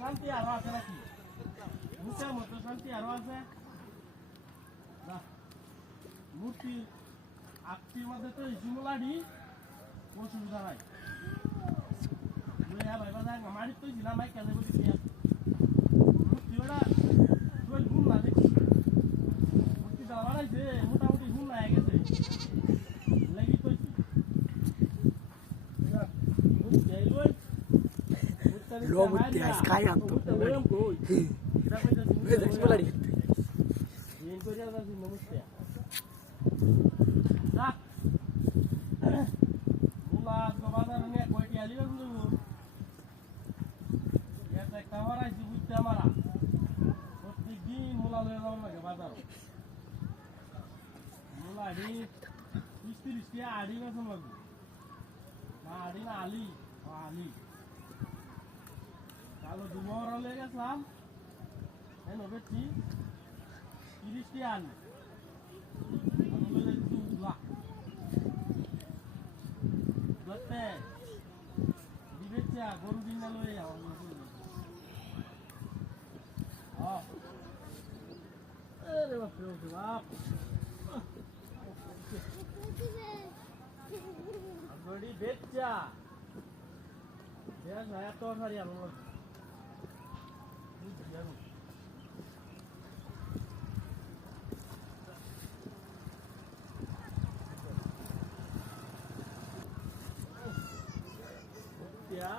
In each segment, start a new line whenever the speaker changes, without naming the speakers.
শান্তি আরও আছে নাকি মুতার মতো শান্তি আরও আছে না মূর্তি আপটির মধ্যে তো ইসিমুলাডি নাই bazar na mari tudo lá mais que ela vai ter. Tiora, tu el gun na de. Muti da wala je, muta muti আড়ি তিরিশ তিরিশ টাকা আড়ি বেতন লাগবে না না আলি। আলি। কালো দুবর হলে গেছিলাম। এই নবেছি তিরিশ টাকা আলি। গরু দিন না লয়ে যাও Oh. বাপ রে beca ya saya tuh hari yang lu ini dia lu ya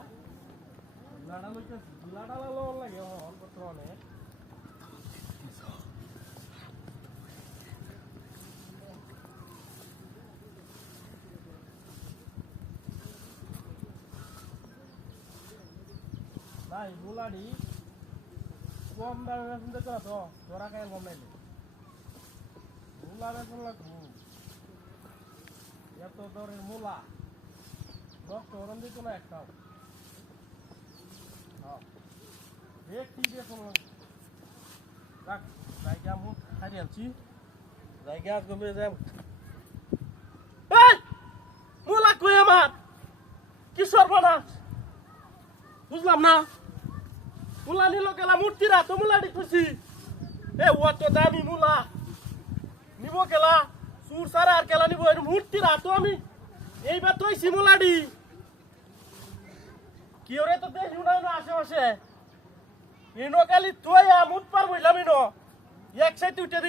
ಗುಲಾಡಲ್ಲ ಲೋ ಅಲ್ಲ ಯಾವ ಪತ್ರವನೇ ভাই মুলাডি কম দামে বেতন দেখো তো, তোরা কায় কম নাইলে মুলা বেতন লাগবো এত দরের মুলা। রক্ত ওরম দিত না একটাও একটি বেতন লাগবে রাখ জায়গা মুখ হারি আনছি জায়গা যাই এই! মুলা কই আমার? কি সর্বনাশ! বুঝলাম না। মুলা নিল গেলা মূর্তিরা, তো মুলা খুশি। এ ও তো দামি মুলা। নিব কেলা? সুর সারা আর কেলা নিব? এর মূর্তিরা তো আমি। এইবার তো সিমুলাডি কি ওরে তো দেশ উড়াই না, আশেপাশে। ইনো কালি তুই আমুত পার বইলাম ইনো। এক সাইড উঠে দি।